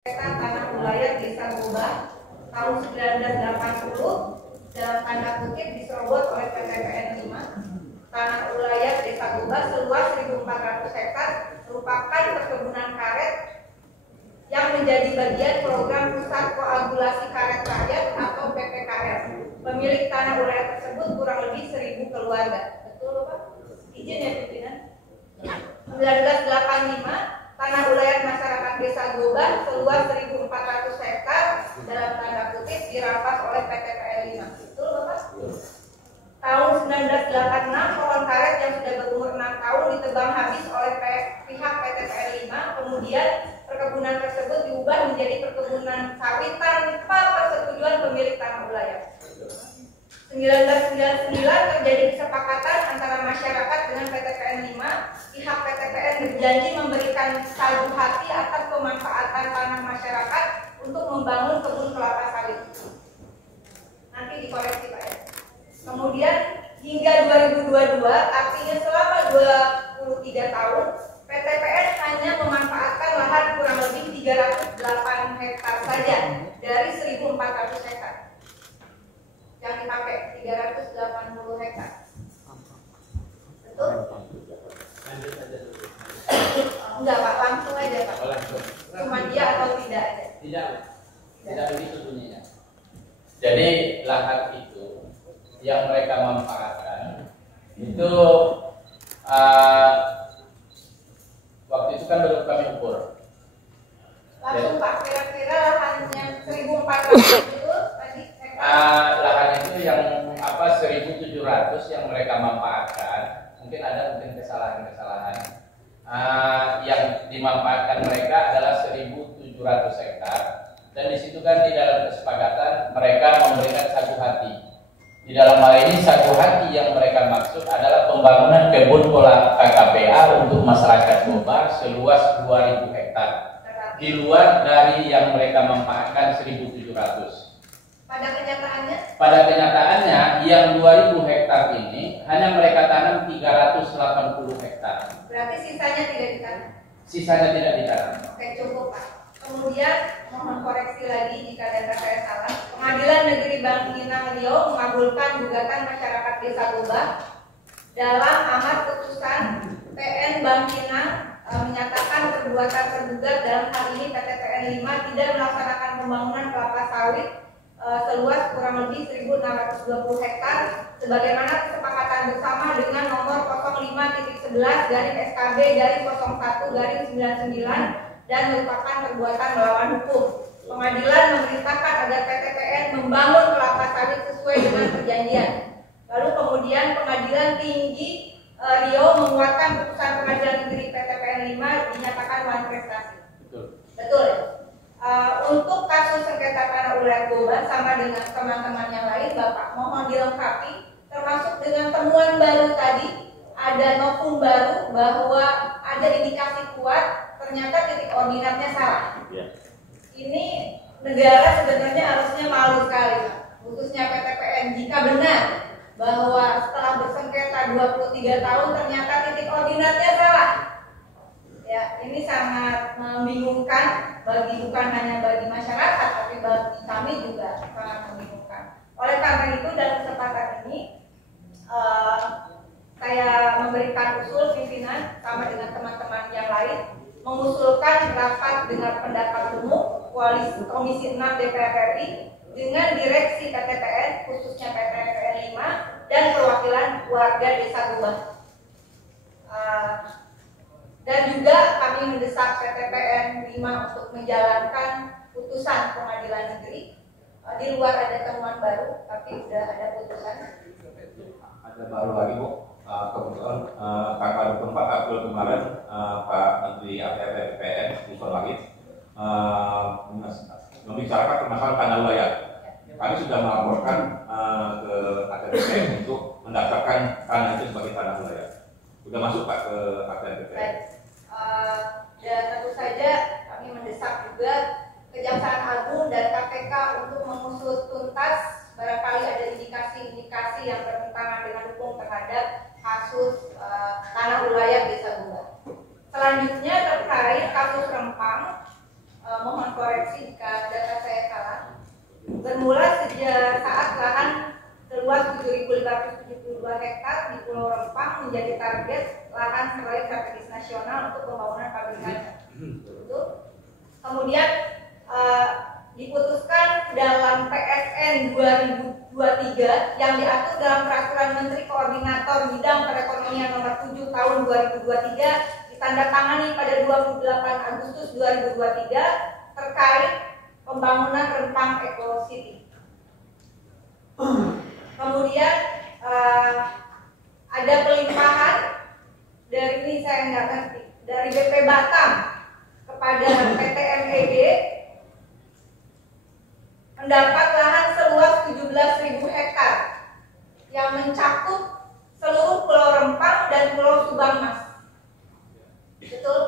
Tanah Wilayah Desa Gobah tahun 1980 dalam tanda kutip diserobot oleh PT PN 5. Tanah Wilayah Desa Gobah seluas 1.400 hektar merupakan perkebunan karet yang menjadi bagian program Pusat Koagulasi Karet Rakyat atau PPKR. Pemilik tanah wilayah tersebut kurang lebih 1.000 keluarga. Betul, Pak? Izin ya, pimpinan. 1985 tanah wilayah masyarakat Desa Gobah seluas 1.400 hektar dalam tanda kutip dirampas oleh PT PN 5. Betul, Bapak? Tahun 1986 pohon karet yang sudah berumur 6 tahun ditebang habis oleh pihak PT PN 5. Kemudian perkebunan tersebut diubah menjadi perkebunan sawit tanpa persetujuan pemilik tanah wilayah. 1999 terjadi kesepakatan antara masyarakat dengan PT PN 5. Pihak PT PN berjanji memberikan salju hati atas pemanfaatan tanah masyarakat untuk membangun kebun kelapa sawit. Nanti dikoreksi, Pak ya. Kemudian hingga 2022, artinya selama 23 tahun, PT PN hanya memanfaatkan lahan kurang lebih 308 hektar saja dari 1.400 hektar. Yang dipakai 380 hektar. Betul? Enggak, Pak, langsung aja, Pak. Cuma dia atau tidak aja? Tidak begitu bunyinya. Jadi lahan itu yang mereka manfaatkan itu waktu itu kan belum kami ukur. Langsung, Pak, kira-kira lahan yang 1.400 itu tadi lahan itu yang 1.700 yang mereka manfaatkan, mungkin ada kesalahan-kesalahan. Yang dimanfaatkan mereka adalah 1.700 hektar, dan di situ kan di dalam kesepakatan mereka memberikan sagu hati. Di dalam hal ini sagu hati yang mereka maksud adalah pembangunan kebun KKPA untuk masyarakat Gobah seluas 2.000 hektar di luar dari yang mereka manfaatkan 1.700. Pada kenyataannya yang 2.000 hektar ini hanya mereka tanam 380 hektar. Berarti sisanya tidak ditanam? Sisanya tidak ditanam. Oke, cukup, Pak. Kemudian mohon koreksi lagi jika data saya salah. Pengadilan Negeri Bangkinang Riau mengabulkan gugatan masyarakat Desa Gobah. Dalam amar putusan PN Bangkinang menyatakan perbuatan tergugat dalam hal ini PT PN 5 tidak melaksanakan pembangunan kelapa sawit seluas kurang lebih 1.620 hektar sebagaimana kesepakatan bersama dengan nomor 05.11 garing SKB garing 01 garing 99 dan merupakan perbuatan melawan hukum. Pengadilan memerintahkan agar PT PN membangun kelapa sawit sesuai dengan perjanjian. Lalu kemudian Pengadilan Tinggi Riau menguatkan putusan Pengadilan Negeri PT PN 5 dinyatakan wan prestasi. Betul ya? Untuk kasus sengketa tanah wilayah Gobah sama dengan teman-teman yang lain, Bapak mohon dilengkapi termasuk dengan temuan baru tadi, ada novum baru bahwa ada indikasi kuat ternyata titik koordinatnya salah. Ini negara sebenarnya harusnya malu sekali, Pak, khususnya PT PN jika benar bahwa setelah bersengketa 23 tahun ternyata titik koordinatnya salah. Ya, ini sangat membingungkan bukan hanya bagi masyarakat tapi bagi kami juga sangat membingungkan. Oleh karena itu dalam kesempatan ini saya memberikan usul pimpinan sama dengan teman-teman yang lain mengusulkan rapat dengan pendapat umum Komisi 6 DPR RI dengan direksi PT PN khususnya PT PN 5 dan perwakilan warga Desa Gobah. Dan juga kami mendesak PT PN 5 untuk menjalankan putusan Pengadilan Negeri. Di luar ada temuan baru, tapi sudah ada putusan. Ada baru lagi, Bu. Kebetulan tanggal 24 April kemarin Pak Menteri ATR BPN Yusuf Lagi membicarakan permasalahan tanah wilayah. Kami sudah melaporkan ke ATR BPN untuk mendaftarkan tanah itu sebagai tanah wilayah. Sudah masuk, Pak, ke ATR BPN. Dan tentu saja kami mendesak juga Kejaksaan Agung dan KPK untuk mengusut tuntas barangkali ada indikasi-indikasi yang bertentangan dengan hukum terhadap kasus tanah wilayah Desa Gobah. Selanjutnya terkait kasus Rempang, mohon koreksi jika data saya salah. Bermula sejak saat lahan seluas 7.572 hektar di Pulau Rempang menjadi target lahan proyek strategis nasional untuk pembangunan pabrik kaca. Kemudian diputuskan dalam PSN 2023 yang diatur dalam Peraturan Menteri Koordinator Bidang Perekonomian Nomor 7 Tahun 2023 ditandatangani pada 28 Agustus 2023 terkait pembangunan Rempang Eco City. Kemudian ada pelimpahan dari ini saya nggak ngerti dari BP Batam kepada PT MEG mendapat lahan seluas 17.000 hektar yang mencakup seluruh Pulau Rempang dan Pulau Subang Mas. Betul?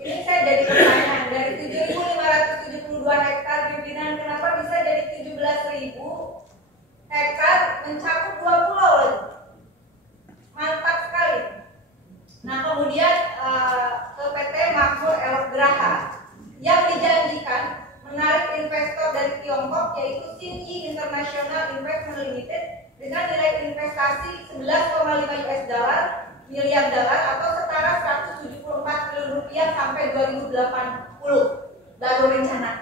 Ini saya jadi pertanyaan, dari 7.572 hektar pimpinan kenapa bisa jadi 17.000 hektar mencakup 2 pulau lagi? Mantap sekali. Nah kemudian ke PT Makmur Elok Graha yang dijanjikan menarik investor dari Tiongkok yaitu Xinyi International Investment Limited dengan nilai investasi 11,5 miliar dolar atau setara 174 triliun rupiah sampai 2080 baru rencana.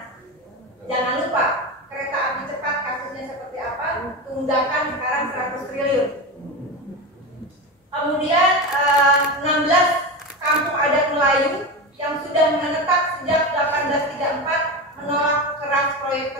Jangan lupa kereta api cepat kasusnya seperti apa, tunggakan sekarang 100 triliun. Kemudian 16 kampung adat Melayu yang sudah menetap sejak 1834 menolak keras proyek